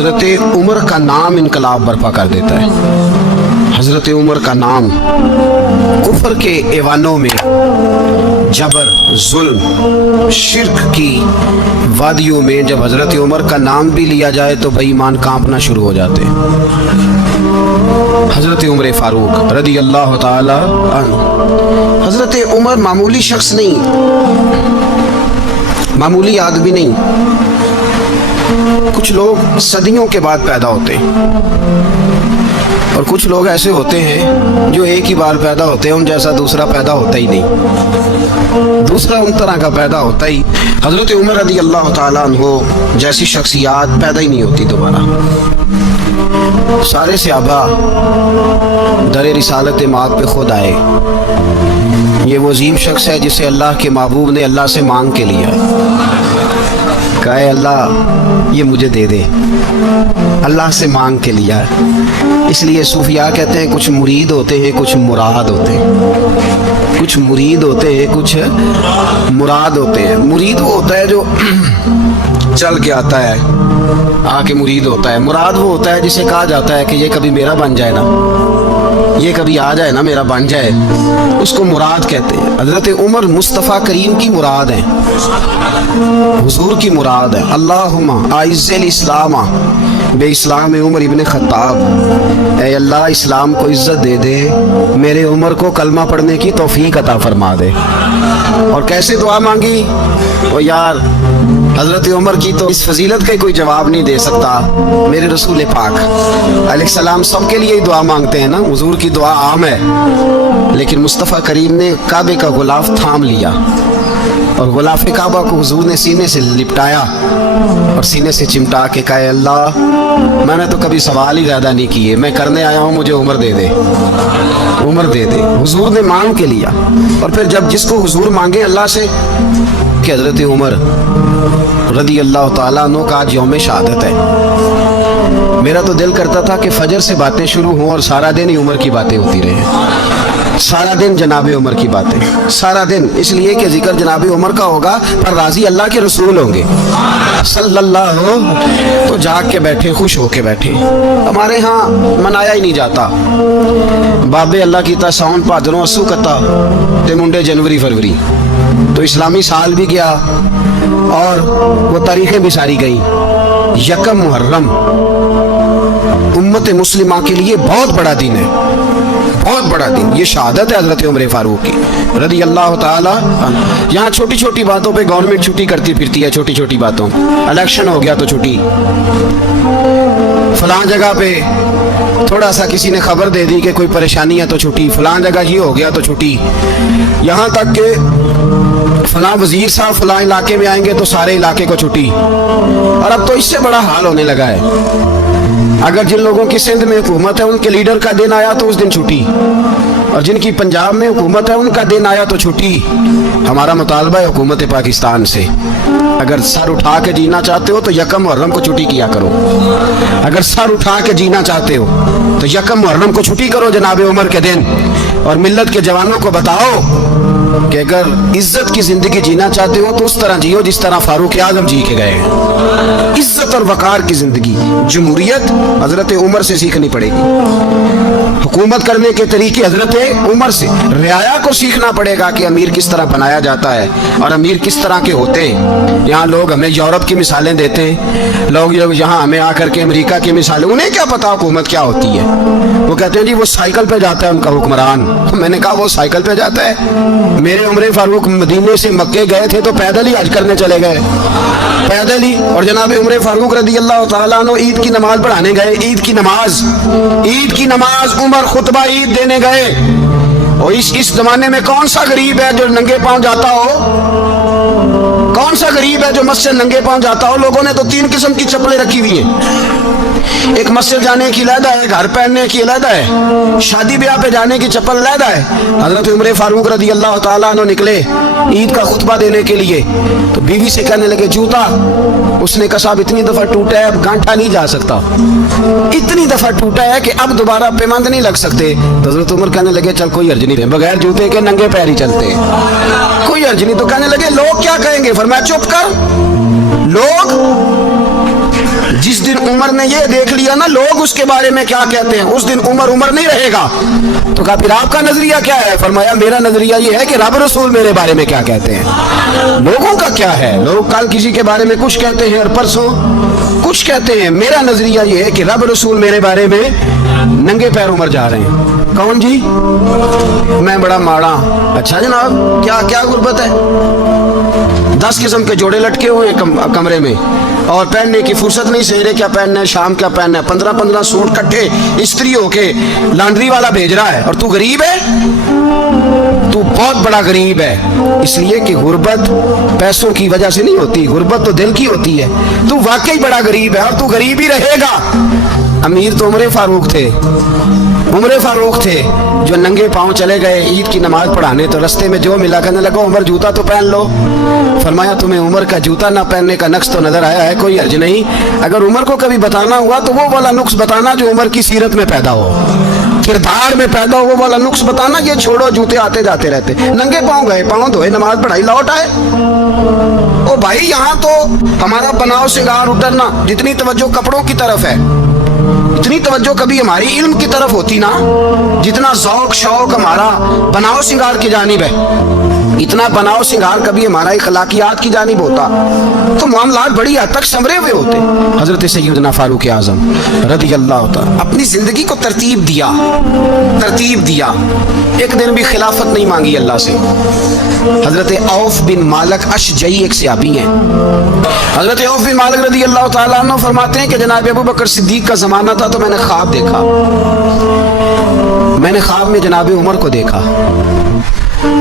حضرت عمر کا نام انقلاب برپا کر دیتا ہے۔ حضرت عمر کا نام کفر کے ایوانوں میں جبر، ظلم، شرک کی وادیوں میں جب حضرت عمر کا نام بھی لیا جائے تو بے ایمان کانپنا شروع ہو جاتے ہیں۔ حضرت عمر فاروق رضی اللہ تعالی عنہ، حضرت عمر معمولی شخص نہیں، معمولی آدمی نہیں۔ کچھ لوگ صدیوں کے بعد پیدا ہوتے ہیں اور کچھ لوگ ایسے ہوتے ہیں جو ایک ہی بار پیدا ہوتے ہیں، ان جیسا دوسرا پیدا ہوتا ہی نہیں، دوسرا ان طرح کا پیدا ہوتا ہی۔ حضرت عمر رضی اللہ تعالیٰ عنہ جیسی شخصیات پیدا ہی نہیں ہوتی دوبارہ۔ سارے صحابہ در رسالت مآب پہ خود آئے۔ یہ وہ عظیم شخص ہے جسے اللہ کے محبوب نے اللہ سے مانگ کے لیا، کہا اے اللہ یہ مجھے دے دے، اللہ سے مانگ کے لیا۔ اس لیے صوفیاء کہتے ہیں کچھ مرید ہوتے ہیں کچھ مراد ہوتے ہیں، کچھ مرید ہوتے ہیں کچھ مراد ہوتے ہیں۔ مرید وہ ہوتا ہے جو چل کے آتا ہے، آ کے مرید ہوتا ہے۔ مراد وہ ہوتا ہے جسے کہا جاتا ہے کہ یہ کبھی میرا بن جائے نا، یہ کبھی آ جائے نا، میرا بن جائے، اس کو مراد کہتے ہیں۔ حضرت عمر مصطفیٰ کریم کی مراد ہے، حضور کی مراد ہے۔ اللہم اعز الاسلام بے اسلام عمر ابن خطاب، اے اللہ اسلام کو عزت دے دے، میرے عمر کو کلمہ پڑھنے کی توفیق عطا فرما دے۔ اور کیسے دعا مانگی؟ او یار حضرت عمر کی تو اس فضیلت کا کوئی جواب نہیں دے سکتا، میرے رسول پاک علیہ السلام سب کے لیے دعا مانگتے ہیں نا، حضور کی دعا عام ہے، لیکن مصطفیٰ کریم نے کعبے کا غلاف تھام لیا اور غلاف کعبہ کو حضور نے سینے سے لپٹایا اور سینے سے چمٹا کے کہا اے اللہ میں نے تو کبھی سوال ہی زیادہ نہیں کیے، میں کرنے آیا ہوں، مجھے عمر دے دے، عمر دے دے۔ حضور نے مانگ کے لیا۔ اور پھر جب جس کو حضور مانگے اللہ سے کہ حضرت عمر رضی اللہ تعالیٰ عنہ کا آج یوم شہادت ہے، میرا تو دل کرتا تھا کہ فجر سے باتیں شروع ہوں اور سارا دن ہی عمر کی باتیں ہوتی رہیں، سارا دن جناب عمر کی باتیں، سارا دن، اس لیے کہ ذکر جناب عمر کا ہوگا پر راضی اللہ کے رسول ہوں گے صلی اللہ ہو، تو جاگ کے بیٹھے، خوش ہو کے بیٹھے۔ ہمارے ہاں منایا ہی نہیں جاتا، بابے اللہ کی تا ساؤن پادروں اسو کتا تے منڈے جنوری فروری، تو اسلامی سال بھی گیا اور وہ تاریخیں بھی ساری گئیں۔ یکم محرم امت مسلمہ کے لیے بہت بڑا دن ہے، بہت بڑا دن، یہ شہادت ہے حضرت عمر فاروق کی رضی اللہ تعالی عنہ۔ یہاں چھوٹی چھوٹی باتوں پہ گورنمنٹ چھٹی کرتی پھرتی ہے، چھوٹی چھوٹی باتوں، الیکشن ہو گیا تو چھٹی، فلاں جگہ پہ تھوڑا سا کسی نے خبر دے دی کہ کوئی پریشانی ہے تو چھٹی، فلاں جگہ یہ ہو گیا تو چھٹی، یہاں تک کہ فلاں وزیر صاحب فلاں علاقے میں آئیں گے تو سارے علاقے کو چھٹی۔ اور اب تو اس سے بڑا حال ہونے لگا ہے، اگر جن لوگوں کی سندھ میں حکومت ہے ان کے لیڈر کا دن آیا تو اس دن چھٹی، اور جن کی پنجاب میں حکومت ہے ان کا دن آیا تو چھٹی۔ ہمارا مطالبہ ہے حکومت پاکستان سے، اگر سر اٹھا کے جینا چاہتے ہو تو یکم محرم کو چھٹی کیا کرو، اگر سر اٹھا کے جینا چاہتے ہو تو یکم محرم کو چھٹی کرو جناب عمر کے دن، اور ملت کے جوانوں کو بتاؤ کہ اگر عزت کی زندگی جینا چاہتے ہو تو اس طرح جیو جس طرح فاروق اعظم جی کے گئے ہیں، عزت اور وقار کی زندگی۔ جمہوریت حضرت عمر سے سیکھنی پڑے گی، حکومت کرنے کے طریقے حضرت عمر سے، رعایا کو سیکھنا پڑے گا کہ امیر کس طرح بنایا جاتا ہے اور امیر کس طرح کے ہوتے ہیں۔ یہاں لوگ ہمیں یورپ کی مثالیں دیتے ہیں، لوگ یہاں ہمیں آ کر کے امریکہ کی مثالیں، انہیں کیا پتا حکومت کیا ہوتی ہے، وہ کہتے ہیں جی وہ سائیکل پہ جاتا ہے ان کا حکمران۔ میں نے کہا وہ سائیکل پہ جاتا ہے؟ میرے عمر فاروق مدینے سے مکے گئے تھے تو پیدل ہی حج کرنے چلے گئے، پیدل ہی، اور جناب عمر فاروق رضی اللہ تعالیٰ عنہ عید کی نماز پڑھانے گئے، عید کی نماز عمر خطبہ عید دینے گئے۔ اور اس زمانے میں کون سا غریب ہے جو ننگے پاؤں جاتا ہو؟ کون سا غریب ہے جو مسجد ننگے پاؤں جاتا ہو؟ لوگوں نے تو 3 قسم کی چپلیں رکھی ہوئی ہیں، ایک مسجد جانے کی علیحدہ ہے، گھر پہننے کی علیحدہ ہے، شادی بیاہ پہ جانے کی چپل علیحدہ ہے۔ حضرت عمر فاروق رضی اللہ تعالیٰ عنہ نکلے عید کا خطبہ دینے کے لیے تو بیوی سے کہنے لگے جوتا، اس نے کہا صاحب اتنی دفعہ ٹوٹا ہے اب گانٹھا نہیں جا سکتا، اتنی دفعہ ٹوٹا ہے کہ اب دوبارہ پیمند نہیں لگ سکتے۔ تو حضرت عمر کہنے لگے چل کوئی حرج نہیں، بغیر جوتے کے ننگے پیر ہی چلتے، کوئی حرج نہیں۔ تو کہنے لگے لوگ کیا کہیں گے؟ فرمایا چپ کر، لوگ जिस दिन उमर ने ये देख लिया ना लोग उसके बारे में क्या कहते हैं, उस दिन उमर नहीं रहेगा। तो कहा फिर आपका नजरिया क्या है? फरमाया मेरा नजरिया ये है कि रब रसूल मेरे बारे में क्या कहते हैं। लोगों का क्या है, लोग कल किसी के बारे में कुछ कहते हैं और परसों कुछ कहते हैं। मेरा नजरिया ये है कि रब रसूल मेरे बारे में नंगे पैर उमर जा रहे हैं। कौन जी? मैं बड़ा माड़ा। अच्छा जनाब, क्या क्या गुर्बत है? 10 किस्म के जोड़े लटके हुए हैं कमरे में और पहनने की फुर्सत नहीं, सवेरे क्या पहनना है, शाम क्या पहनना है, 15-15 सूट इकट्ठे इस्त्री होके लॉन्ड्री वाला भेज रहा है। और तू गरीब है, तू बहुत बड़ा गरीब है। इसलिए कि गुर्बत पैसों की वजह से नहीं होती, गुर्बत तो दिल की होती है। तू वाकई बड़ा गरीब है और तू गरीब ही रहेगा। अमीर तो उमर फारूक थे जो नंगे पांव चले गए ईद की नमाज पढ़ाने, तो रस्ते में जो मिला कहने लगा उमर जूता तो पहन लो। फरमाया तुम्हें उमर का जूता ना पहनने का नक्श तो नजर आया है, कोई हर्ज नहीं। अगर उमर को कभी बताना हुआ तो वो वाला नुक्स बताना जो उमर की सीरत में पैदा हो, किरदार में पैदा हो, वो वाला नुक्स बताना। ये छोड़ो, जूते आते जाते रहते, नंगे पांव गए, पांव धोए, नमाज पढ़ाई, लौट आए। ओ भाई, यहाँ तो हमारा बनाव श्रृंगार उतरना, जितनी तवज्जो कपड़ों की तरफ है इतनी तवज्जो कभी हमारी इल्म की तरफ होती ना, जितना ज़ौक शौक हमारा बनाव श्रृंगार की जानिब है, इतना बनाव श्रृंगार कभी हमारा अखलाकियात की जानिब होता तो मामलात बड़ी हद तक संवरे हुए होते। हजरत सैयदना फारूक आज़म रज़ी अल्लाह तआला अपनी जिंदगी को तरतीब दिया। एक दिन भी खिलाफत नहीं मांगी अल्लाह से। हजरत औफ बिन मालिक अशजई एक सहाबी हैं। हजरत औफ बिन मालिक रज़ी अल्लाह तआला अन्हु फरमाते हैं कि जनाब अबू बकर सिद्दीक का जमाना था तो मैंने ख्वाब देखा, मैंने ख्वाब में जनाब उमर को देखा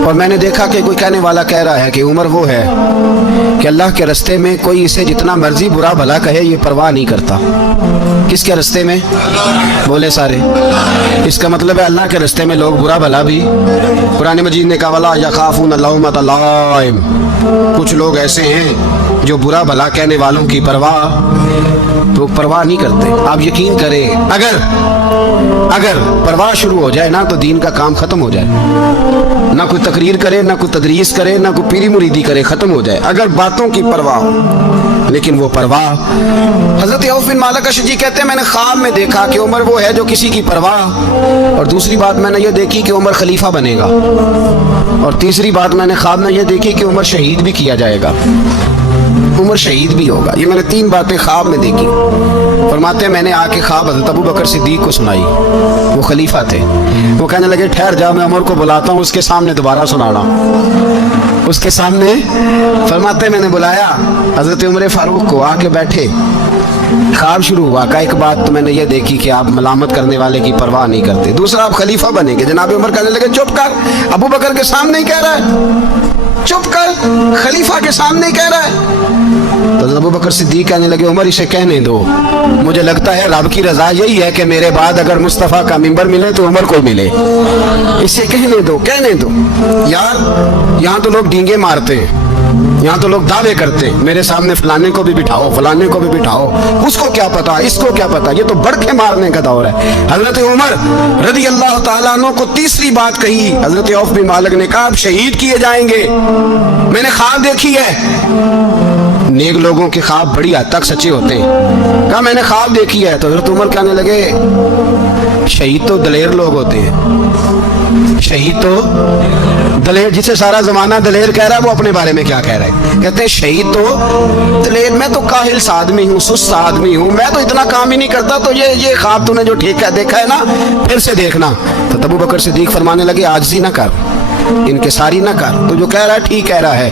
और मैंने देखा कि कोई कहने वाला कह रहा है कि उमर वो है कि अल्लाह के रास्ते में कोई इसे जितना मर्जी बुरा भला कहे ये परवाह नहीं करता। किसके रास्ते में? बोले सारे। इसका मतलब है अल्लाह के रास्ते में लोग बुरा भला भी, कुरान मजीद ने कहा वला यखाफून लौमत लाइम, कुछ लोग ऐसे हैं जो बुरा भला कहने वालों की परवाह नहीं करते। आप यकीन करें, अगर परवाह शुरू हो जाए ना तो दीन का काम खत्म हो जाए। ना कोई तकरीर करे, ना कोई तदरीस करे, ना कोई पीरी मुरीदी करे, खत्म हो जाए अगर बातों की परवाह हो। लेकिन वो परवाह, हजरत औफ बिन मालिक अशजी कहते हैं मैंने ख्वाब में देखा कि उमर वो है जो किसी की परवाह, और दूसरी बात मैंने ये देखी कि उमर खलीफा बनेगा, और तीसरी बात मैंने ख्वाब में ये देखी कि उमर शहीद भी किया जाएगा, उमर शहीद भी होगा। ये मैंने 3 बातें ख्वाब में देखी। फरमाते हैं मैंने आके ख्वाब हज़रत अबू बकर सिद्दीक को सुनाई, वो खलीफा थे। वो कहने लगे ठहर जा, मैं उमर को बुलाता हूँ, उसके सामने दोबारा सुनाना, उसके सामने। फरमाते हैं मैंने बुलाया हज़रत उमर फारूक को, आके बैठे, ख्वाब शुरू हुआ। का एक बात तो मैंने ये देखी कि आप मलामत करने वाले की परवाह नहीं करते, दूसरा आप खलीफा बनेंगे। जनाब उमर कहने लगे चुप कर, अबू बकर के सामने ही कह रहा है, चुप कर, खलीफा के सामने ही कह रहा है। तो अबू बकर सिद्दीक कहने लगे उमर इसे कहने दो, मुझे लगता है रब की रजा यही है कि मेरे बाद अगर मुस्तफ़ा का मिंबर मिले तो उमर को मिले, इसे कहने दो। यार यहाँ तो लोग डींगे मारते हैं, यहाँ तो लोग दावे करते हैं मेरे सामने फलाने को भी बिठाओ, फलाने को भी बिठाओ, उसको क्या पता, इसको क्या पता, ये तो बढ़के मारने का दौर है। हजरत उमर रज़ी अल्लाह तआला अन्हु को तीसरी बात कही। हजरत औफ बिन मालिक ने कहा आप शहीद किए जाएंगे, मैंने ख्वाब देखी है। नेक लोगों के ख्वाब बड़ी हद तक सच्चे होते हैं। कहा मैंने ख्वाब देखी है। तो हजरत उमर कहने लगे शहीद तो दलेर लोग होते हैं, शहीद तो दलेर, जिसे सारा जमाना दलेर कह रहा है वो अपने बारे में क्या कह रहा है? कहते हैं शहीद तो दलेर, मैं तो काहिल आदमी हूँ, सुस्त आदमी हूँ, मैं तो इतना काम ही नहीं करता, तो ये ख्वाब तूने जो ठीक है देखा है ना, फिर से देखना। तो अबू बकर सिद्दीक फरमाने लगे आजिज़ी ना कर, इनकिसारी ना कर, तो जो कह रहा है ठीक कह रहा है,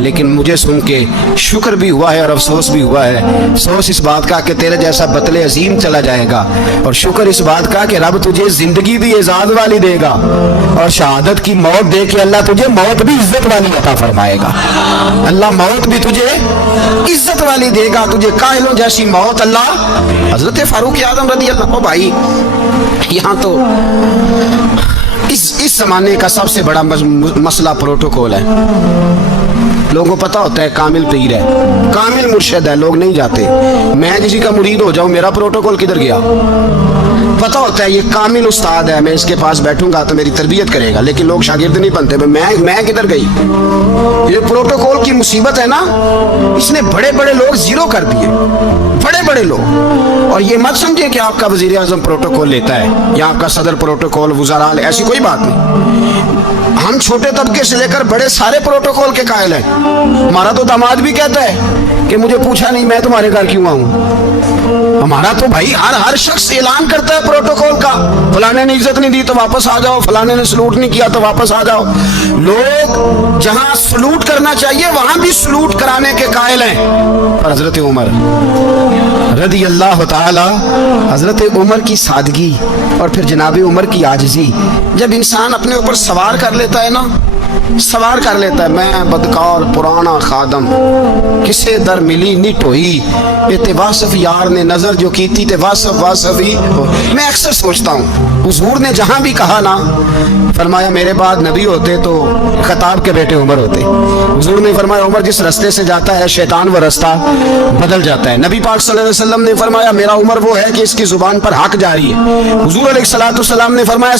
लेकिन मुझे सुन के शुक्र भी हुआ है और अफसोस भी हुआ है। अफसोस इस बात का कि तेरे जैसा बतले अजीम चला जाएगा, और शुक्र इस बात का कि रब तुझे जिंदगी भी एजाज वाली देगा, और शहादत की मौत दे के अल्लाह तुझे मौत भी इज्जत वाली अता फरमाएगा। अल्लाह मौत भी तुझे इज्जत वाली देगा, तुझे काहिलों जैसी मौत अल्लाह। हजरत फारूक आज़म रज़ी अल्लाह, ओ भाई यहाँ तो इस जमाने का सबसे बड़ा मसला प्रोटोकॉल है। लोगों को पता होता है कामिल पीर है, कामिल मुर्शिद है, लोग नहीं जाते। मैं किसी का मुरीद हो जाऊं, मेरा प्रोटोकॉल किधर गया? पता होता है ये कामिल उस्ताद है, मैं इसके पास बैठूंगा तो मेरी तरबियत करेगा, लेकिन लोग शागिर्द नहीं बनते। मैं किधर गई? ये प्रोटोकॉल की मुसीबत है ना, इसने बड़े बड़े लोग जीरो कर दिए, बड़े बड़े लोग। और ये मत समझिए कि आपका वजीर आजम प्रोटोकॉल लेता है या आपका सदर प्रोटोकॉल, वुज़रा, ऐसी कोई बात नहीं। हम छोटे तबके से लेकर बड़े सारे प्रोटोकॉल के कायल हैं। हमारा तो दामाद भी कहता है कि मुझे पूछा नहीं मैं तुम्हारे घर क्यों आऊं। हमारा तो भाई हर शख्स ऐलान करता है प्रोटोकॉल का, फलाने ने इज्जत नहीं दी तो वापस आ जाओ, फलाने ने सलूट नहीं किया तो वापस आ जाओ। लोग जहां सलूट करना चाहिए वहां भी सलूट कराने के कायल हैं। पर हजरत उमर रदी अल्लाह ताला, हजरत उमर की सादगी और फिर जनाब उमर की आजिज़ी, जब इंसान अपने ऊपर सवार कर लेता है ना, सवार कर लेता है, मैं बदकार पुराना खादम किसे दर मिली नी टोई, ये वासफ यार ने नजर जो की थी ते वासफ वासफ ही। मैं अक्सर सोचता हूँ हुजूर ने जहां भी कहा ना, फरमाया मेरे बाद नबी होते तो खताब के बेटे उमर होते। हुजूर ने फरमाया उमर जिस रास्ते से जाता है शैतान वो रास्ता बदल जाता है। नबी पाक सल्लल्लाहु अलैहि वसल्लम ने फरमाया मेरा उमर वो है कि इसकी जुबान पर हक जारी है। हुजूर अलैहिस्सलाम ने फरमाया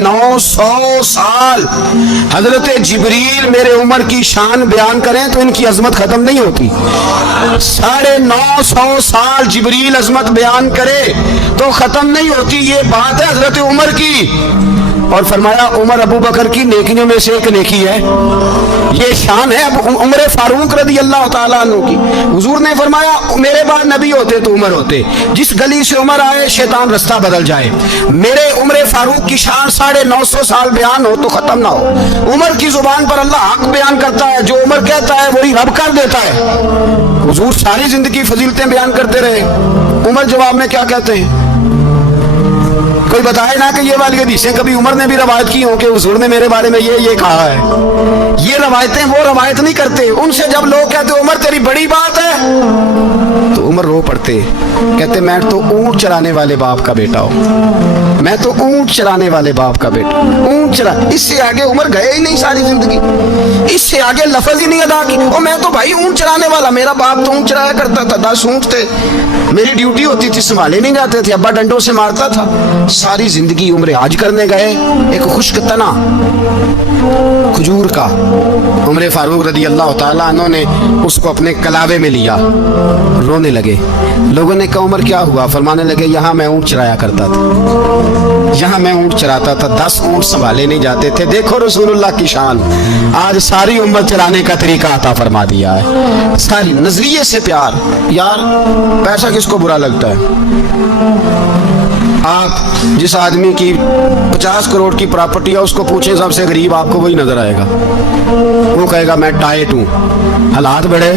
950 साल हजरत जिब्रील मेरे उमर की शान बयान करें तो इनकी अजमत खत्म नहीं होती। 950 साल जिब्रील अजमत बयान करे तो खत्म नहीं होती। ये बात है हजरत उमर की। और फरमाया उमर अबू बकर की नेकियों में से एक नेकी है, ये शान है अब उमर फारूक रदी अल्लाह ताला अन्हु की। हुजूर ने फरमाया मेरे बाद नबी होते तो उमर होते, जिस गली से उमर आए शैतान रास्ता बदल जाए। मेरे उमर फारूक की शान 950 साल बयान हो तो खत्म ना हो। उमर की जुबान पर अल्लाह हक बयान करता है, जो उमर कहता है वही रब कर देता है। हुजूर सारी जिंदगी फजीलतें बयान करते रहे, उमर जवाब में क्या कहते हैं? कोई बताए ना कि ये वाली हदीसें कभी उमर ने भी रवायत की हो कि हुजूर ने मेरे बारे में ये कहा है। ये रवायतें वो रवायत नहीं करते। उनसे जब लोग कहते उमर तेरी बड़ी बात है तो उमर रो पड़ते, कहते मैं तो ऊंट चराने वाले बाप का बेटा हूं, मैं तो ऊंट चराने वाले बाप का बेटा, ऊंट चरा। इससे आगे उमर गए ही नहीं सारी जिंदगी, इससे आगे लफ्ज ही नहीं अदा की। और मैं तो भाई ऊंट चराने वाला, मेरा बाप तो ऊंट चराया करता था, 10 ऊंट थे, मेरी ड्यूटी होती थी, संभाले नहीं जाते थे, अब्बा डंडों से मारता था। सारी जिंदगी उम्र हज करने गए, एक खुश्क तना खजूर का उमर फारूक रदी अल्लाह ताला अन्हु ने उसको अपने कलावे में लिया, रोने लगे। लोगों ने कहा उमर क्या हुआ? फरमाने लगे यहाँ मैं ऊंट चराया करता था, यहाँ मैं ऊंट चराता था, 10 ऊंट संभाले नहीं जाते थे। देखो रसूलुल्लाह की शान, आज सारी उम्मत चलाने का तरीका अता फरमा दिया है। सारी नजरिए से प्यार। यार पैसा किसको बुरा लगता है? आप जिस आदमी की 50 करोड़ की प्रॉपर्टी है उसको पूछें सबसे गरीब, आपको वही नजर आएगा। वो कहेगा मैं टाइट हूँ, हालात बड़े।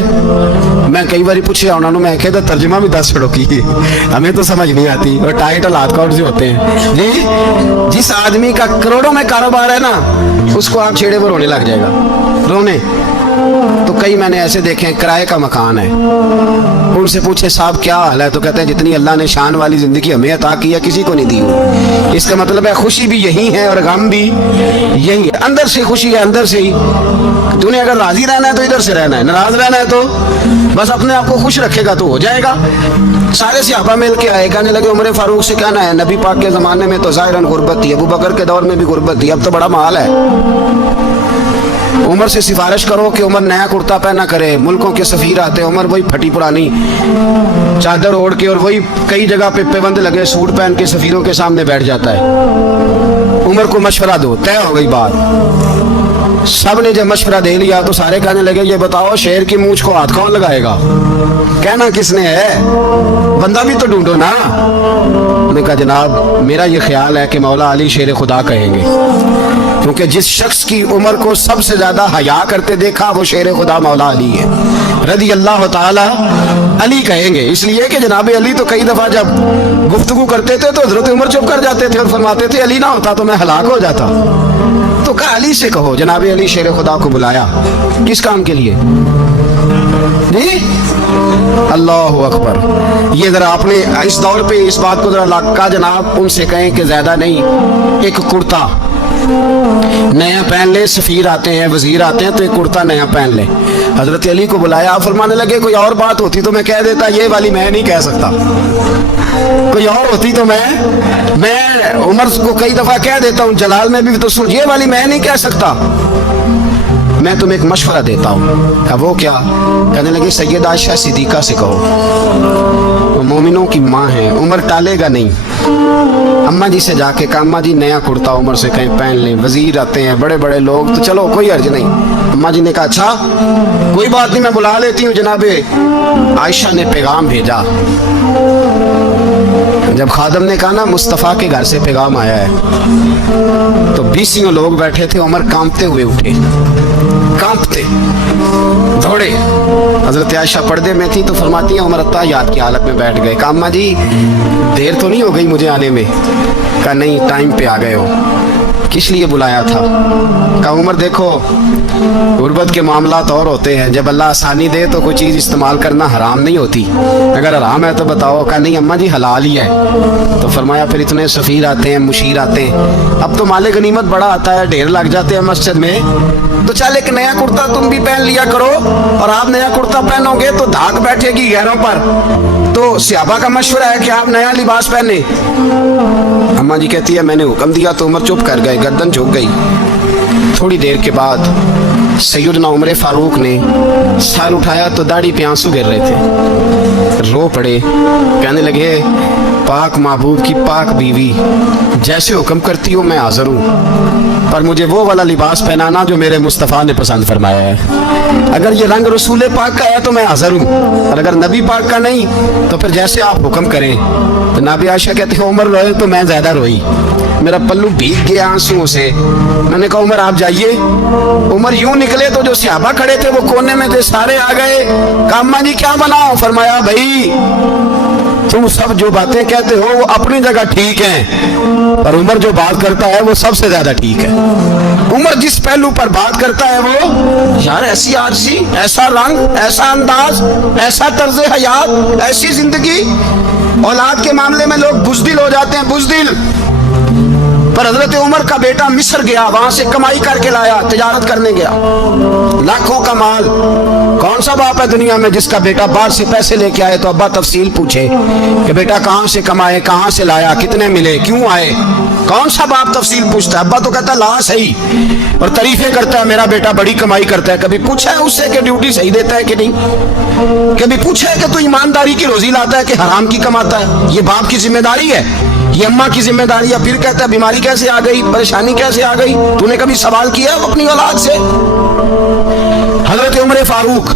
मैं कई बार पूछे उन्होंने, मैं कह तर्जमा भी 10 छड़ों की, हमें तो समझ नहीं आती और टाइट हालात कौन से होते हैं जी। जिस आदमी का करोड़ों में कारोबार है ना, उसको आप छेड़े पर रोने लग जाएगा, रोने। तो कई मैंने ऐसे देखे हैं किराए का मकान है, उनसे पूछे साहब क्या हाल है, तो कहते हैं जितनी अल्लाह ने शान वाली जिंदगी हमें अता की है किसी को नहीं दी। इसका मतलब है खुशी भी यही है और गम भी यही है। अंदर से खुशी है, अंदर से ही। तूने अगर राजी रहना है तो इधर से रहना है, नाराज रहना है तो बस अपने आप को खुश रखेगा तो हो जाएगा। सारे सहाबा मिल के आए, कहने लगे उमर फारूक से कहना है नबी पाक के जमाने में तो ज़ाहिरन गुर्बत थी, अबू बकर के दौर में भी गुर्बत थी, अब तो बड़ा माल है। उमर से सिफारिश करो कि उमर नया कुर्ता पहना करे। मुल्कों के सफीर आते, उमर वही फटी पुरानी चादर ओढ़ के और वही कई जगह पे पेबंद लगे सूट पहन के सफीरों के सामने बैठ जाता है। उमर को मशवरा दो, तय हो गई बात। सब ने जब मशवरा दे लिया तो सारे कहने लगे ये बताओ शेर की मूंछ को हाथ कौन लगाएगा? कहना किसने है, बंदा भी तो ढूंढो ना। उन्होंने कहा जनाब मेरा ये ख्याल है कि मौला अली शेर खुदा कहेंगे, क्योंकि जिस शख्स की उम्र को सबसे ज्यादा हया करते देखा वो शेर खुदा मौला अली है रदी अल्लाह ताला अली कहेंगे। इसलिए कि जनाब अली तो कई दफा जब गुफ्तगू करते थे तो हजरत उमर चुप कर जाते थे और फरमाते थे अली ना होता तो मैं हलाक हो जाता। तो कहा अली से कहो। जनाब अली शेर खुदा को बुलाया, किस काम के लिए? नहीं, अल्लाह अकबर। ये जरा आपने इस दौर पे इस बात को जरा लाका जनाब उनसे कहें कि ज्यादा नहीं, एक कुर्ता नया पहन ले, सफीर आते हैं वजीर आते हैं तो एक कुर्ता नया पहन ले। हजरत अली को बुलाया, फरमाने लगे कोई और बात होती तो मैं कह देता, ये वाली मैं नहीं कह सकता। कोई और होती तो मैं उमर को कई दफा कह देता हूँ, जलाल में भी तो सुन, ये वाली मैं नहीं कह सकता, मैं तुम्हें एक मशवरा देता हूँ। कहा वो क्या? कहने लगे सैयद आयशा सिद्दीका से कहो, वो मोमिनों की माँ है, उमर टालेगा नहीं। अम्मा जी से जाके कहा अम्मा जी नया कुर्ता उमर से कहीं पहन लें, वजीर आते हैं, बड़े बड़े लोग, तो चलो कोई अर्ज नहीं। अम्मा जी ने कहा अच्छा कोई बात नहीं, मैं बुला लेती हूँ। जनाबे आयशा ने पैगाम भेजा। जब खादम ने कहा ना मुस्तफ़ा के घर से पैगाम आया है, तो 20 लोग बैठे थे, उमर कांपते हुए उठे, कांपते दौड़े। हजरत आयशा पर्दे में थी तो फरमाती है उमर अत्ताहियात की हालत में बैठ गए। कहा अम्मा जी देर तो नहीं हो गई मुझे आने में? कहा नहीं, टाइम पे आ गए हो। किस लिए बुलाया था? कहा उमर देखो गुर्बत के मामलात और होते हैं, जब अल्लाह आसानी दे तो कोई चीज़ इस्तेमाल करना हराम नहीं होती, अगर हराम है तो बताओ। कहा नहीं अम्मा जी हलाल ही है। तो फरमाया फिर इतने सफ़ीर आते हैं, मुशीर आते हैं, अब तो माले गनीमत बड़ा आता है, ढेर लग जाते हैं मस्जिद में, तो चल एक नया कुर्ता तुम भी पहन लिया करो, और आप नया कुर्ता पहनोगे तो धाक बैठेगी गैरों पर। तो सहाबा का मशवरा है कि आप नया लिबास पहने। अम्मा जी कहती है मैंने हुक्म दिया तो उमर चुप कर गए, गर्दन झुक गई। थोड़ी देर के बाद सैयदना उमर फारूक ने सर उठाया तो दाढ़ी पे आंसू गिर रहे थे, रो पड़े, कहने लगे पाक महबूब की पाक बीवी, जैसे हुक्म करती हो मैं हाजिर हूँ, पर मुझे वो वाला लिबास पहनाना जो मेरे मुस्तफ़ा ने पसंद फरमाया है। अगर ये रंग रसूल पाक का है तो मैं हाजिर हूँ, और अगर नबी पाक का नहीं तो फिर जैसे आप हुक्म करें। तो नाबी आयशा कहती है उमर रोए तो मैं ज़्यादा रोई, मेरा पल्लू भीग गया आंसुओं से। मैंने कहा उमर आप जाइए। उमर यूं निकले तो जो सहाबा खड़े थे वो कोने में थे, सारे आ गए। कहा अम्मा जी क्या बनाओ? फरमाया भाई तुम सब जो बातें कहते हो वो अपनी जगह ठीक है, पर उमर जो बात करता है वो सबसे ज्यादा ठीक है। उमर जिस पहलू पर बात करता है वो, यार ऐसी आरसी, ऐसा रंग, ऐसा अंदाज, ऐसा तर्ज हयात, ऐसी जिंदगी। औलाद के मामले में लोग बुज़दिल हो जाते हैं, बुज़दिल। पर हजरत उमर का बेटा मिस्र गया, वहां से कमाई करके लाया, तिजारत करने गया, लाखों का माल। कौन सा बाप है दुनिया में जिसका बेटा बाहर से पैसे लेके आए तो अब्बा तफसील पूछे कि बेटा कहाँ से कमाए, कहाँ से लाया, कितने मिले, क्यों आए? कौन सा बाप तफसील पूछता है? अब्बा तो कहता ला सही, और तारीफें करता है मेरा बेटा बड़ी कमाई करता है। कभी पूछा है उससे कि ड्यूटी सही देता है कि नहीं? कभी पूछा है कि तू ईमानदारी की रोजी लाता है कि हराम की कमाता है? ये बाप की जिम्मेदारी है, ये अम्मा की जिम्मेदारी है। फिर कहता है बीमारी कैसे आ गई, परेशानी कैसे आ गई? तूने कभी सवाल किया अपनी औलाद से? हजरत उमर फारूक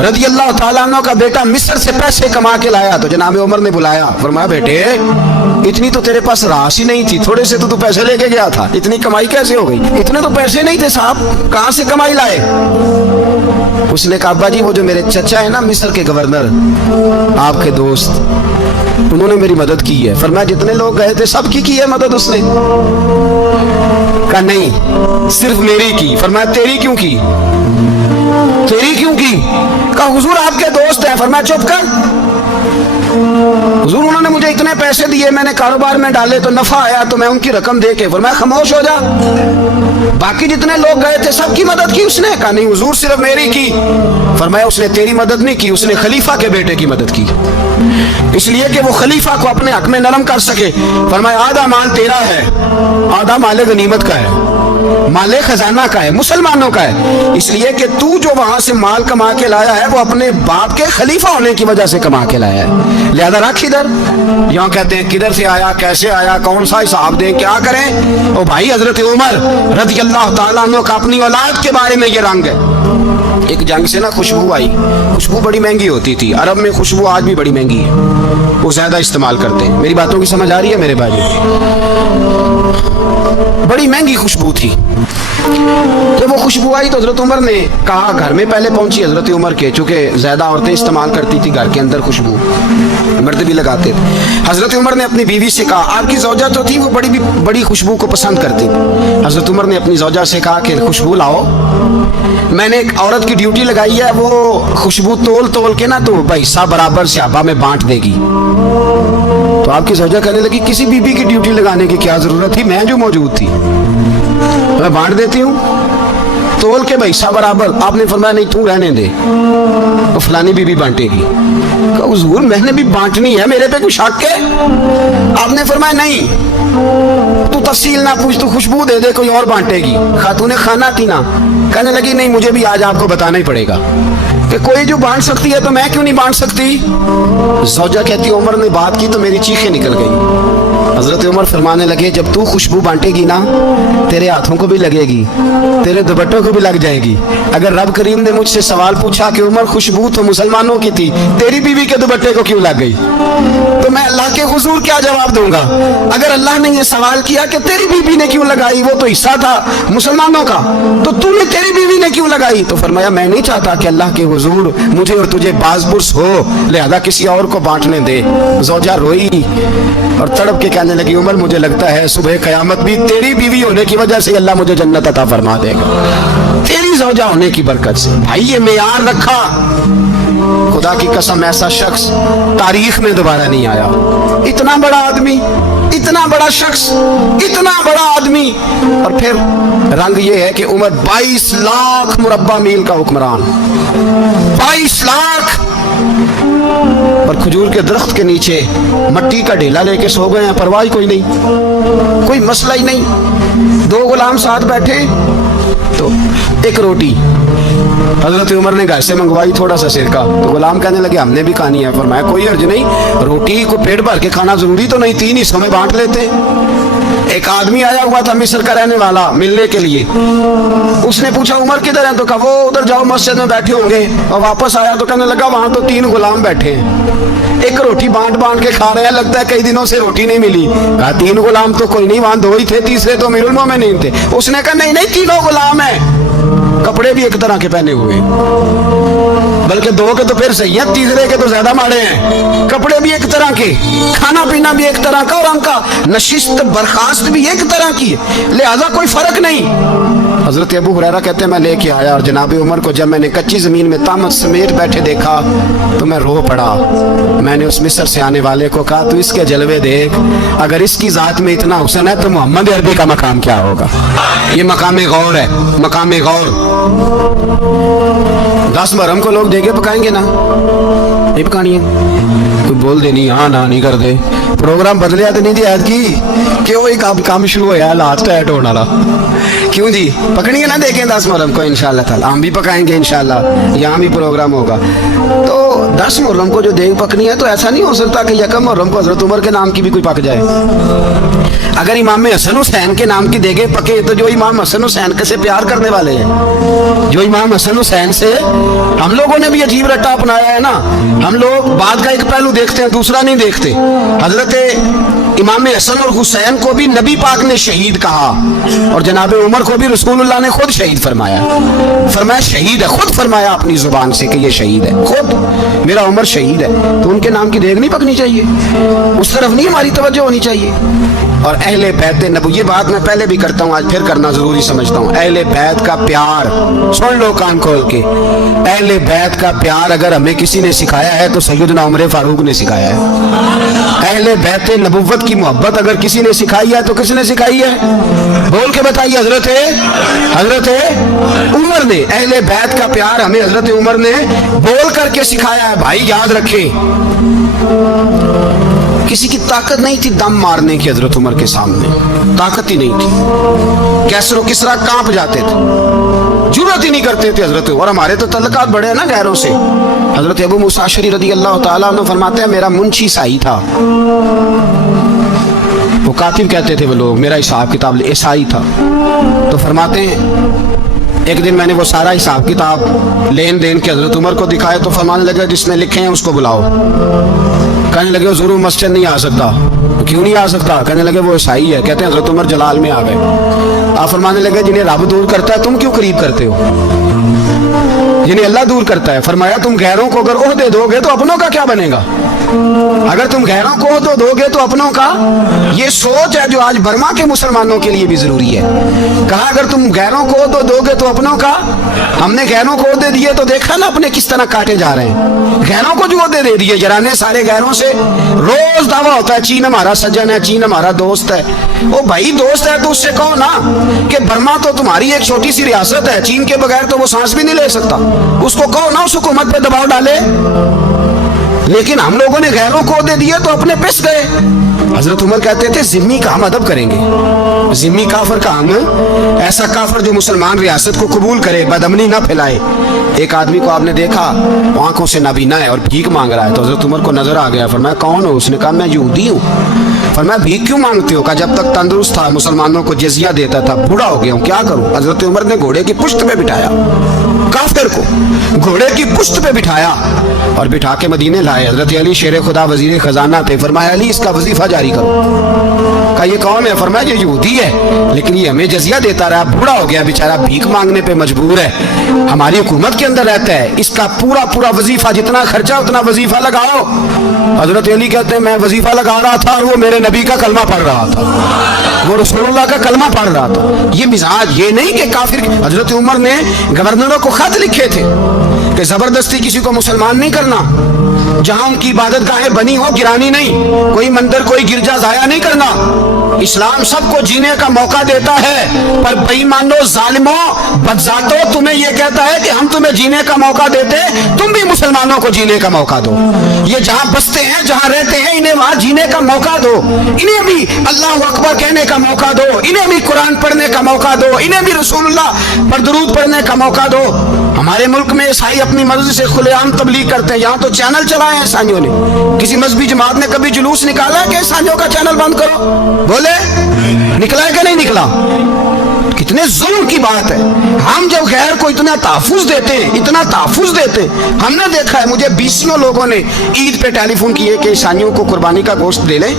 रज़ी अल्लाह ताला अन्हु का बेटा मिस्र से पैसे कमा के लाया, तो जनाब उमर ने बुलाया, फरमाया बेटे इतनी तो तेरे पास राश ही नहीं थी, थोड़े से तो तू पैसे लेके गया था, इतनी कमाई कैसे हो गई? इतने तो पैसे नहीं थे साहब, कहाँ से कमाई लाए? उसने कहा अब्बा जी वो जो मेरे चचा है ना मिस्र के गवर्नर, आपके दोस्त, उन्होंने मेरी मदद की है। फरमाया जितने लोग गए थे सबकी की है मदद उसने? कहा नहीं सिर्फ मेरी की। फरमाया तेरी क्यों की? तेरी क्यों की? कहा हुजूर आपके दोस्त हैं। फरमाया चुप कर, हुजूर उन्होंने मुझे इतने पैसे दिए, मैंने कारोबार में डाले तो नफा आया तो मैं उनकी रकम दे के। फरमाया खामोश हो जा, बाकी जितने लोग गए थे सबकी मदद की उसने? कहा नहीं हुजूर सिर्फ मेरी की। फरमाया उसने तेरी मदद नहीं की, उसने खलीफा के बेटे की मदद की, इसलिए कि वो खलीफा को अपने हक में नरम कर सके। फरमाया आधा माल तेरा है, आधा माले गनीमत का है, माले खजाना का है, मुसलमानों का है, इसलिए कि तू जो वहां से माल कमा के लाया है वो अपने बाप के खलीफा होने की वजह से कमा के लाया है, लिहाजा रख इधर। यहाँ कहते हैं किधर से आया, कैसे आया, कौन सा हिसाब दें, क्या करें? ओ भाई हजरत उमर रज़ी अल्लाह ताला अन्हु का अपनी औलाद के बारे में ये रंग है। एक जंग से ना खुशबू आई, खुशबू बड़ी महंगी होती थी, अरब में खुशबू आज भी बड़ी महंगी है, वो ज्यादा इस्तेमाल करते हैं। मेरी बातों की समझ आ रही है मेरे भाई? बड़ी महंगी खुशबू थी। जब वो खुशबू आई तो हजरत उमर ने कहा, घर में पहले पहुंची हजरत उमर के, चूंकि ज्यादा औरतें इस्तेमाल करती थी घर के अंदर खुशबू, मर्द भी लगाते थे। हजरत उमर ने अपनी बीवी से कहा, आपकी ज़ौजा जो थी वो बड़ी खुशबू को पसंद करती थी। हजरत उमर ने अपनी ज़ौजा से कहा कि खुशबू लाओ, मैंने एक औरत की ड्यूटी लगाई है, वो खुशबू तोल तोल के ना तो हिस्सा बराबर सहाबा में बांट देगी। तो आपकी ज़ौजा कहने लगी किसी बीबी की ड्यूटी लगाने की क्या जरूरत थी, मैं जो मौजूद थी मैं बांट देती हूँ। तोल के भाई सा बराबर। आपने फरमाया नहीं तू रहने दे, तो फलानी बीवी बांटेगी। कहा हुजूर मैंने भी बांटनी है, मेरे पे कुछ शक है? आपने फरमाया नहीं, तू तफसील ना पूछ, तू खुशबू दे दे, कोई और बांटेगी। खातूने खाना थी ना, कहने लगी नहीं मुझे भी आज आपको बताना ही पड़ेगा कि कोई जो बांट सकती है तो मैं क्यों नहीं बांट सकती। ज़ौजा कहती उमर ने बात की तो मेरी चीखें निकल गई। हजरत उमर फरमाने लगे जब तू खुशबू बांटेगी ना, तेरे हाथों को भी लगेगी, तेरे दुपट्टों को भी लग जाएगी। अगर रब करीम ने मुझसे सवाल पूछा कि उमर खुशबू तो मुसलमानों की थी, तेरी बीवी के दुपट्टे को क्यों लग गई, तो मैं अल्लाह के हुजूर क्या जवाब दूंगा? अगर अल्लाह ने ये सवाल किया कि तेरी बीवी ने क्यों लगाई, वो तो हिस्सा था मुसलमानों का, तो तूने तेरी बीवी ने क्यों लगाई? तो फरमाया मैं नहीं चाहता कि अल्लाह के हुजूर मुझे और तुझे बाज़बुर्स हो, लिहाजा किसी और को बांटने दे। ज़ौजा रोई और तड़प के कहने लगी उमर मुझे लगता है सुबह क़यामत भी तेरी बीवी होने की वजह से अल्लाह मुझे जन्नत अता फरमा देगा, तेरी ज़ौजा होने की बरकत से। भाई ये मेयार रखा, खुदा की कसम ऐसा शख्स तारीख में दोबारा नहीं आया। इतना बड़ा आदमी, इतना बड़ा शख्स, इतना बड़ा आदमी, और फिर रंग ये है कि उमर 22 लाख मुरब्बा मील का हुक्मरान, 22 लाख, और खजूर के दरख्त के नीचे मट्टी का ढेला लेके सो गए हैं, परवाह कोई नहीं, कोई मसला ही नहीं। 2 गुलाम साथ बैठे तो एक रोटी हजरत उमर ने घर से मंगवाई, थोड़ा सा सिरका, तो गुलाम कहने लगे हमने भी खानी है। फरमाया कोई अर्ज नहीं, रोटी को पेट भर के खाना जरूरी तो नहीं, 3 हिस्सों में बांट लेते। एक आदमी आया हुआ था मिस्र का रहने वाला मिलने के लिए, उसने पूछा उमर किधर है, तो कहा वो उधर जाओ मस्जिद में बैठे होंगे, और वापस आया तो कहने लगा वहां तो 3 गुलाम बैठे हैं, एक रोटी बांट बांट के खा रहे हैं, लगता है कई दिनों से रोटी नहीं मिली। कहा 3 गुलाम तो कोई नहीं, वहां 2 ही थे, तीसरे तो अमीरुल मोमिनीन थे। उसने कहा नहीं नहीं 3 गुलाम है, कपड़े भी एक तरह के पहने हुए, बल्कि 2 के तो फिर सही है, तीसरे के तो ज्यादा माड़े हैं। कपड़े भी एक तरह के, खाना पीना भी एक तरह का, और उनका नशिस्त बर्खास्त भी एक तरह की है, लिहाजा कोई फर्क नहीं। हजरत अबू हुरैरा कहते हैं मैं लेके आया, और जनाब उमर को जब मैंने कच्ची जमीन में तामत समेत बैठे देखा तो मैं रो पड़ा। मैंने उस मिस्र से आने वाले को कहा तू इसके जलवे देख, अगर इसकी जात में इतना हुस्न है तो मोहम्मद अरबी का मकाम क्या होगा। ये मकाम गौर है, मकाम गौर। 10 मुहर्रम को लोग देगे पकाएंगे ना, नहीं पकानी है, कोई बोल देनी हाँ ना नहीं कर दे, प्रोग्राम बदलिया तो नहीं जी ऐद की कि वही काम शुरू होया लास्ट टाइट होने वाला, क्यों जी पकड़ेंगे ना, देखें 10 मुहर्रम को इंशाल्लाह ताला हम भी पकाएंगे, इंशाल्लाह यहाँ भी प्रोग्राम होगा। तो 10 मुहर्रम को जो देग पकनी है तो ऐसा नहीं हो सकता कि यकम मुहर्रम को हजरत उमर के नाम की भी कोई पक जाए। अगर इमाम हसन हुसैन के नाम की देगे पके तो जो इमाम हसन हुसैन से प्यार करने वाले हैं, जो इमाम हसन हुसैन से, हम लोगों ने भी अजीब रट्टा अपनाया है ना, हम लोग बात का एक पहलू देखते हैं दूसरा नहीं देखते। हजरत इमाम हसन और हुसैन को भी नबी पाक ने शहीद कहा, और जनाब उमर को भी रसूलुल्लाह ने खुद शहीद फरमाया, फरमाया शहीद है, खुद फरमाया अपनी जुबान से कि ये शहीद है, खुद मेरा उमर शहीद है। तो उनके नाम की देग नहीं पकनी चाहिए, उस तरफ नहीं हमारी तवज्जो होनी चाहिए। और अहले बैत नबू, ये बात मैं पहले भी करता हूँ आज फिर करना जरूरी समझता हूँ, अहले बैत का प्यार सुन लो कान खोल के, अहले बैत का प्यार अगर हमें किसी ने सिखाया है तो सैयदना उमर फारूक ने सिखाया है। अहले बैत नबुव्वत की मोहब्बत अगर किसी ने सिखाई है तो किसने सिखाई है, बोल के बताइए। हजरत उमर ने, अहले बैत का प्यार हमें हजरत उमर ने बोल करके सिखाया है। भाई याद रखे, किसी की ताकत नहीं थी दम मारने की, हजरत उमर के सामने ताकत ही नहीं थी, कैसरो किसरा कांप जाते थे, जुर्रत ही नहीं करते थे हजरत। और हमारे तो तल्लकात बड़े हैं ना गैरों से। हजरत अबू मूसा अशअरी रज़ी अल्लाह ताला अन्हु फरमाते हैं मेरा मुंशी ईसाई था, वो कातिब कहते थे वो लोग, मेरा हिसाब किताब ईसाई था। तो फरमाते हैं एक दिन मैंने वो सारा हिसाब किताब लेन देन के हजरत उमर को दिखाया, तो फरमाने लगे जिसने लिखे हैं उसको बुलाओ। कहने लगे जरूर मस्जिद नहीं आ सकता, क्यों नहीं आ सकता, कहने लगे वो ईसाई है। कहते हैं हजरत उमर जलाल में आ गए। आप फरमाने लगे जिन्हें रब दूर करता है तुम क्यों करीब करते हो, जिन्हें अल्लाह दूर करता है। फरमाया तुम गैरों को अगर ओहदे दोगे तो अपनों का क्या बनेगा। अगर तुम गैरों को तो दोगे तो अपनों का। ये सोच है जो आज बर्मा के मुसलमानों के लिए भी जरूरी है। कहा अगर तुम गैरों को तो दोगे तो अपनों का। हमने गैरों को दे दिए तो देखा ना अपने किस तरह काटे जा रहे हैं। गैरों को जो दे दिए जराने सारे गैरों से। रोज दावा होता है चीन हमारा सज्जन है, चीन हमारा दोस्त है। ओ भाई दोस्त है तो उससे कहो ना कि बर्मा तो तुम्हारी एक छोटी सी रियासत है, चीन के बगैर तो वो सांस भी नहीं ले सकता। उसको कहो ना उस हुकूमत पे दबाव डाले। लेकिन हम लोगों ने गैरों को दे दिए तो अपने पिस गए। हजरत उमर कहते थे जिम्मी का हम अदब करेंगे, जिम्मी काफर का हम, ऐसा काफर जो मुसलमान रियासत को कबूल करे, बदअमनी ना फैलाए। एक आदमी को आपने देखा आंखों से नाबीना है और भीख मांग रहा है, तो हजरत उमर को नजर आ गया। फरमाया कौन हो? उसने कहा मैं यहूदी हूँ। फरमाया भीख क्यों मांगते हो? कहा जब तक तंदुरुस्त था मुसलमानों को जजिया देता था, बूढ़ा हो गया हूँ क्या करूँ। हजरत उमर ने घोड़े की पुश्त पे बिठाया, काफिर को घोड़े की पुश्त पे बिठाया और बिठा के मदीने लाए। हजरत अली शेर खुदा वजीर खजाना थे। फरमाया अली इसका वजीफा जारी करो। कहा ये कौन है? फरमाया ये यहूदी है, लेकिन ये हमें जजिया देता रहा, बूढ़ा हो गया बेचारा, भीख मांगने पे मजबूर है, हमारी हुकूमत के अंदर रहता है, इसका पूरा पूरा वजीफा जितना खर्चा उतना वजीफा लगाओ। हजरत अली कहते हैं मैं वजीफा लगा रहा था और वो मेरे नबी का कलमा पढ़ रहा था, वो रसूलुल्लाह का कलमा पढ़ रहा था। ये मिजाज ये नहीं कि काफिर। हजरत उमर ने गवर्नरों को खत लिखे थे कि जबरदस्ती किसी को मुसलमान नहीं करना, जहां उनकी इबादत गाहें बनी हो गिरानी नहीं, कोई मंदिर कोई गिरजा जाया नहीं करना। इस्लाम सबको जीने का मौका देता है, पर बेईमानो जालिमों बदजातो तुम्हें यह कहता है कि हम तुम्हें जीने का मौका देते, तुम भी मुसलमानों को जीने का मौका दो। ये जहां बसते हैं जहां रहते हैं इन्हें वहां जीने का मौका दो, इन्हें भी अल्लाह अकबर कहने का मौका दो, इन्हें भी कुरान पढ़ने का मौका दो, इन्हें भी रसूलुल्लाह पर दुरूद पढ़ने का मौका दो। हमारे मुल्क में ईसाई अपनी मर्जी से खुलेआम तबलीग करते हैं। यहाँ तो चैनल चलाए हैं ईसाइयों ने, किसी मजहबी जमात ने कभी जुलूस निकाला है कि ईसाइयों का चैनल बंद करो? बोले निकला है कि नहीं निकला? कितने जुल्म की बात है। हम जब गैर को इतना तहफुज देते हैं, इतना तहफुज देते हैं। हमने देखा है, मुझे 20 लोगों ने ईद पे टेलीफोन किए कि ईसाइयों को कुर्बानी का गोश्त दे लें,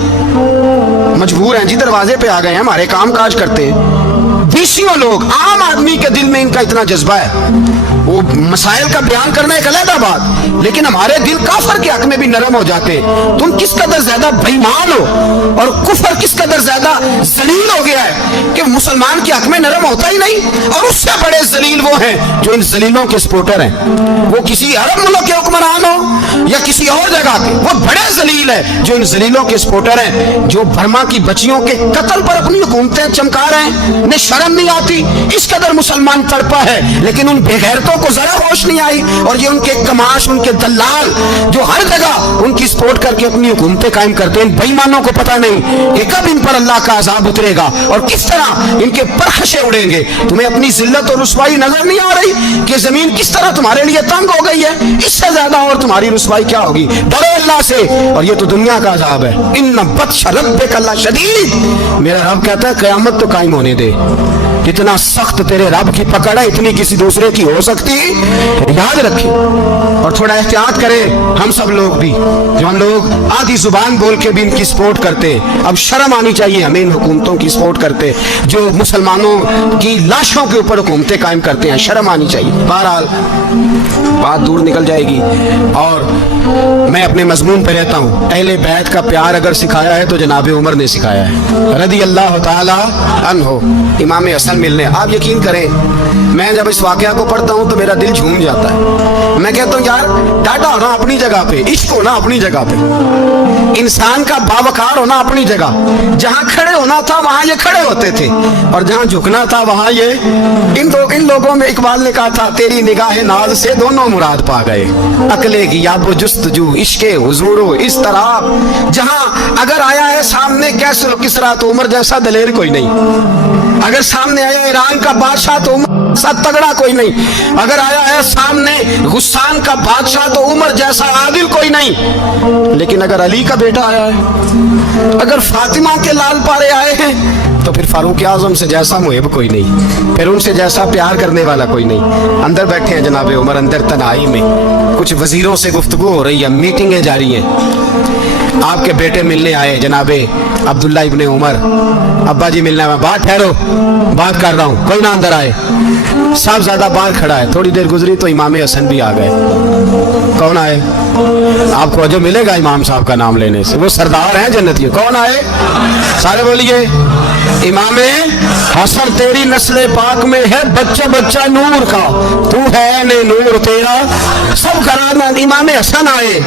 मजबूर हैं जी, दरवाजे पे आ गए हैं, हमारे काम काज करते हैं। 20 लोग, आम आदमी के दिल में इनका इतना जज्बा है, वो मसाइल का बयान करना एक अलग बात, लेकिन हमारे दिल काफर के हक में भी नरम हो जाते। तुम किस कदर ज्यादा बेईमान हो और कुफर किस कदर ज्यादा जलील हो गया है कि मुसलमान के हक में नरम होता ही नहीं। और उससे बड़े जलील वो हैं जो इन जलीलों के सपोर्टर हैं, वो किसी अरब मुल्क के हुक्मरान हो या किसी और जगह के, वो बड़े जलील है जो इन जलीलों के सपोर्टर हैं, जो बर्मा की बच्चियों के कत्ल पर अपनी हुकूमतें चमका रहे हैं। ने शर्म नहीं आती, इस कदर मुसलमान तड़पा है, लेकिन उन बेगैरतों को जरा होश नहीं आई। और ये उनके कमाश, उनके दलाल जो हर जगह उनकी सपोर्ट करके अपनी हुकूमतें कायम करते हैं, बेईमानों को पता नहीं कि कब इन पर अल्लाह का अजाब उतरेगा और किस तरह इनके परखशे उड़ेंगे। तुम्हें अपनी जिल्लत और रुसवाई नजर नहीं आ रही कि जमीन किस तरह तुम्हारे लिए तंग हो गई है? इससे ज्यादा और तुम्हारी रुसवाई क्या होगी? डरो अल्लाह से, और ये तो दुनिया का अजाब है। इन्ना बत्श रब्बिक शदीद, मेरा रब कहता है क़यामत तो कायम होने दे। जितना सख्त तेरे रब की पकड़ है इतनी किसी दूसरे की हो सकती, याद रखें। और थोड़ा एहतियात करें हम सब लोग भी, जो हम लोग आधी जुबान बोल के भी इनकी सपोर्ट करते। अब शर्म आनी चाहिए हमें इन हुकूमतों की सपोर्ट करते जो मुसलमानों की लाशों के ऊपर हुकूमतें कायम करते हैं, शर्म आनी चाहिए। बहरहाल बात दूर निकल जाएगी और मैं अपने मजमून पे रहता हूँ। अहले बैत का प्यार अगर सिखाया है तो जनाब उमर ने सिखाया है, रदी अल्लाह ताला अन्हो, इमाम हसन मिलने। आप यकीन करें, मैं जब इस वाकया को पढ़ता हूँ तो मेरा दिल झूम जाता है। मैं कहता हूँ यार, डाटा होना अपनी जगह पे, इश्क होना अपनी जगह पे, इंसान का बावकार होना अपनी जगह। जहाँ खड़े होना था वहाँ ये खड़े होते थे, और जहाँ झुकना था वहाँ ये इन लोगों में इकबाल ने कहा था, तेरी निगाह नाज से दोनों मुराद पा गए, अकले की याबो जुस्तजू इश्के हुजूरो इस तरह। जहाँ अगर आया है सामने कैसर किसरा तो उमर जैसा दलेर कोई नहीं, अगर सामने आया ईरान का बादशाह तो उमर जैसा तगड़ा कोई नहीं, अगर आया है सामने गुस्सान का बादशाह तो उमर जैसा आदिल कोई नहीं। लेकिन अगर अली का बेटा आया है, अगर फातिमा के लाल पारे आए हैं, तो फिर फारूक आजम से जैसा मुहिब कोई नहीं, फिर उनसे जैसा प्यार करने वाला कोई नहीं। अंदर बैठे हैं जनाब उमर, अंदर तन्हाई में कुछ वजीरों से गुफ्तगू हो रही है, मीटिंगें जारी हैं। आपके बेटे मिलने आए जनाबे अब्दुल्ला इब्ने उमर, अब्बा जी मिलने आए, बात ठहरो बात कर रहा हूँ, कोई ना अंदर आए। साहबजादा बाहर खड़ा है, थोड़ी देर गुजरी तो इमाम हसन भी आ गए। कौन आए? आपको जो मिलेगा इमाम साहब का नाम लेने से, वो सरदार हैं जन्नती। कौन आए? सारे बोलिए। इमाम हसन तेरी नस्ल पाक में है बच्चा बच्चा नूर का, तू है ने नूर तेरा सब कराना। इमाम हसन आए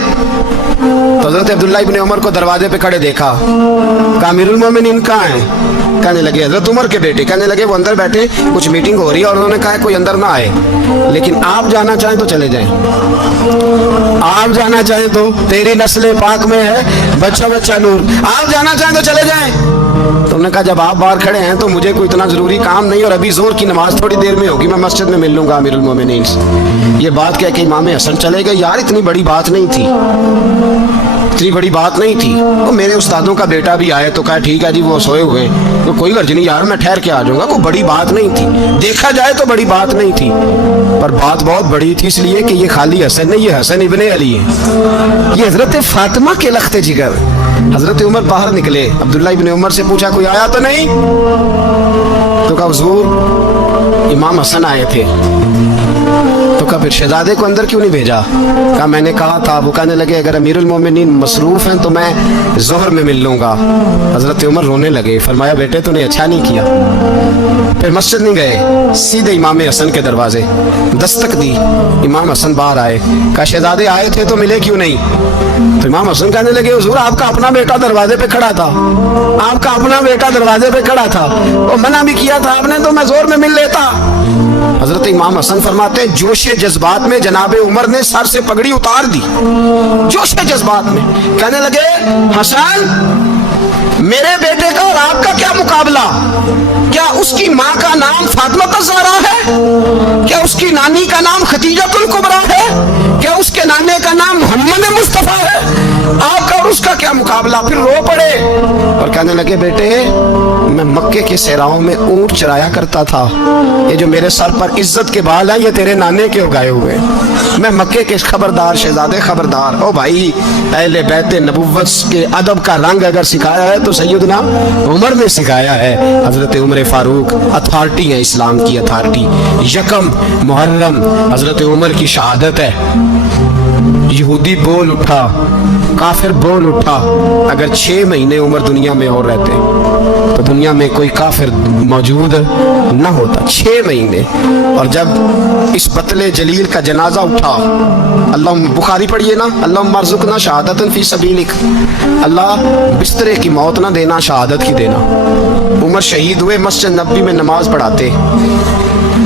तो हजरत अब्दुल्ला इब्ने उमर को दरवाजे पे खड़े देखा, कहा अमीरुल मोमिनीन कहाँ हैं? कहने लगे हजरत उमर के बेटे। कहने लगे वो अंदर बैठे, कुछ मीटिंग हो रही है और उन्होंने कहा कोई अंदर ना आए, लेकिन आप जाना चाहें तो चले जाएं, आप जाना चाहें तो, तेरी नस्ल पाक में है बच्चा बच्चा नूर, आप जाना चाहें तो चले जाएं। तो उन्होंने कहा जब आप बाहर खड़े हैं तो मुझे कोई इतना जरूरी काम नहीं, और अभी जोर की नमाज थोड़ी देर में होगी, मैं मस्जिद में मिल लूंगा अमीरुल मोमिनीन से। ये बात कह के इमाम हसन चले गए। यार इतनी बड़ी बात नहीं थी, इतनी बड़ी बात नहीं थी। वो मेरे उस्तादों का बेटा भी आए तो कहा ठीक है जी वो सोए हुए, तो कोई गर्ज नहीं यार मैं ठहर के आ जाऊंगा, कोई बड़ी बात नहीं थी। देखा जाए तो बड़ी बात नहीं थी, पर बात बहुत बड़ी थी, इसलिए कि ये खाली हसन नहीं, ये हसन इब्ने अली है, ये हजरत फातिमा के लख्ते जिगर। हजरत उमर बाहर निकले, अब्दुल्ला इब्ने उमर से पूछा कोई आया तो नहीं? तो कहा हुजूर इमाम हसन आए थे। तो कहा फिर शहजादे को अंदर क्यों नहीं भेजा? कहा मैंने कहा था। वो कहने लगे अगर अमीरुल मोमिनीन मसरूफ हैं तो मैं जोहर में मिल लूंगा। हजरत उमर रोने लगे, फरमाया बेटे तूने अच्छा नहीं किया। फिर मस्जिद नहीं गए, सीधे इमाम हसन के दरवाजे दस्तक दी। इमाम हसन बाहर आए, कहा शहजादे आए थे तो मिले क्यों नहीं? तो इमाम हसन कहने लगे हुजूर आपका अपना बेटा दरवाजे पे खड़ा था, आपका अपना बेटा दरवाजे पे खड़ा था, और मना भी किया था आपने तो मैं जोर में मिल लेता। हजरत इमाम हसन फरमाते हैं जोशे जज्बात में जनाबे उमर ने सर से पगड़ी उतार दी, जोशे जज्बात में। कहने लगे हसन मेरे बेटे का और आपका क्या मुकाबला? क्या उसकी माँ का नाम फातिमा ज़हरा है? क्या उसकी नानी का नाम खदीजतुल कुबरा है? क्या उसके नाने का नाम मोहम्मद मुस्तफा है? आपका और उसका क्या मुकाबला? फिर रो पड़े और कहने लगे बेटे मैं मक्के के सहराओं में ऊंट चराया करता था, ये जो मेरे सर पर इज्जत के बाल है ये तेरे नाने के उगाए हुए। मैं मक्के के खबरदार शहजादे खबरदार। ओ भाई अहले बैत नबुव्वत के अदब का रंग अगर सिखाया है तो सैयदना उमर ने सिखाया है। हजरत उमर फारूक अथॉरिटी है, इस्लाम की अथॉरिटी। यकम मुहर्रम हजरत उमर की शहादत है। यहूदी बोल उठा, काफिर बोल उठा, अगर 6 महीने उमर दुनिया में और रहते तो दुनिया में कोई काफिर मौजूद न होता। 6 महीने। और जब इस बतले जलील का जनाजा उठा, अल्लाह बुखारी पढ़िए ना, अल्लाह मरजुकना शहादतन फी सबीलिक, अल्लाह बिस्तरे की मौत ना देना, शहादत की देना। उमर शहीद हुए, मस्जिद नबी में नमाज पढ़ाते,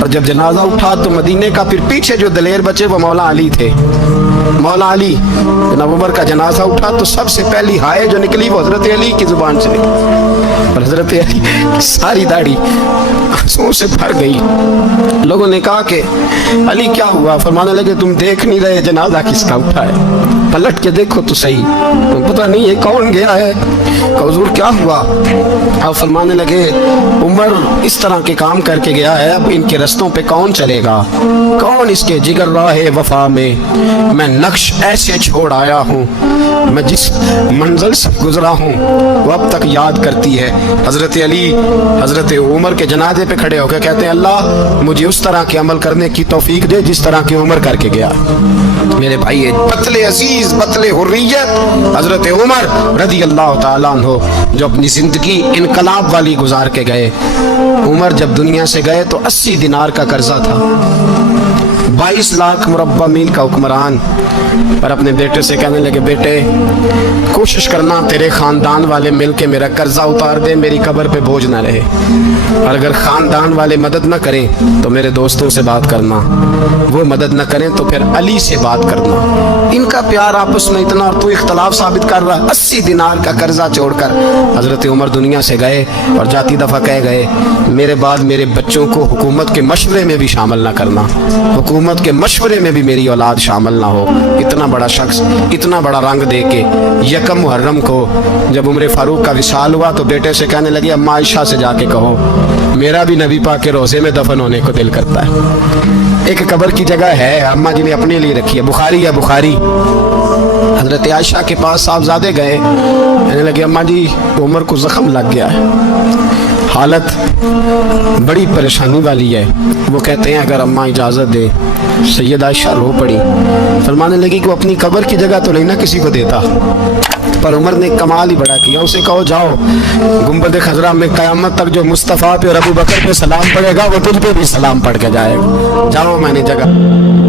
और जब जनाजा उठा तो मदीने का फिर पीछे जो दलेर बचे वो मौला अली थे। मौला अली जनाब उमर का जनाजा उठा तो सबसे पहली हाय जो निकली वो हजरत अली की जुबान से निकली, और हजरत अली की सारी दाढ़ी आंसुओं से भर गई। लोगों ने कहा कि अली क्या हुआ? फरमाने लगे तुम देख नहीं रहे जनाजा किसका उठा है, पलट के देखो तो सही, तो पता नहीं ये कौन गया है। हुजूर क्या हुआ? अब फरमाने लगे उमर इस तरह के काम करके गया है, अब इनके रस्तों पे कौन चलेगा? कौन इसके जिगर राहे वफा में मैं नक्श ऐसे छोड़ आया हूँ, मैं जिस मंजिल से गुजरा हूँ वो अब तक याद करती है। हजरत अली हजरत उमर के जनाजे पे खड़े होकर कहते हैं अल्लाह मुझे उस तरह के अमल करने की तौफीक दे जिस तरह की उमर करके गया। मेरे भाई बतले अजीज बतले हुर्रियत हजरत उमर रज़ी अल्लाह ताला अन्हु जो अपनी जिंदगी इनकलाब वाली गुजार के गए। उमर जब दुनिया से गए तो 80 दिनार का कर्जा था, 22 लाख मुरब्बा मील का हुक्मरान। पर अपने बेटे से कहने लगे बेटे कोशिश करना तेरे खानदान वाले मिल के मेरा कर्जा उतार दे, मेरी कब्र पे बोझ ना रहे, और अगर खानदान वाले मदद न करें तो मेरे दोस्तों से बात करना, वो मदद न करें तो फिर अली से बात करना। इनका प्यार आपस में इतना, और तू इख्तलाफ साबित कर रहा। 80 दिनार का कर्जा छोड़कर हजरत उमर दुनिया से गए और जाती दफा कह गए मेरे बाद मेरे बच्चों को हुकूमत के मशवरे में भी शामिल न करना, हुकूमत हुकूमत के मशवरे में भी मेरी औलाद शामिल ना हो। इतना बड़ा शख्स इतना बड़ा रंग दे के यकम मुहर्रम को जब उम्र फारूक का विसाल हुआ तो बेटे से कहने लगी अम्मा आयशा से जाके कहो मेरा भी नबी पाक के रोज़े में दफन होने को दिल करता है। एक कब्र की जगह है अम्मा जी ने अपने लिए रखी है, बुखारी है बुखारी। हजरत आयशा के पास साहबजादे गए, कहने लगे अम्मा जी उमर को जख्म लग गया है, हालत बड़ी परेशानी वाली है। वो कहते हैं अगर अम्मा इजाज़त दे। सैयद आयशा रो पड़ी, फरमाने लगी कि वो अपनी कब्र की जगह तो नहीं ना किसी को देता, पर उमर ने कमाल ही बड़ा किया। उसे कहो जाओ गुंबद खजरा में क़यामत तक जो मुस्तफ़ा पे और अबू बकर पे सलाम पड़ेगा वो तुझ पे भी सलाम पढ़ के जाएगा, जाओ मैंने जगह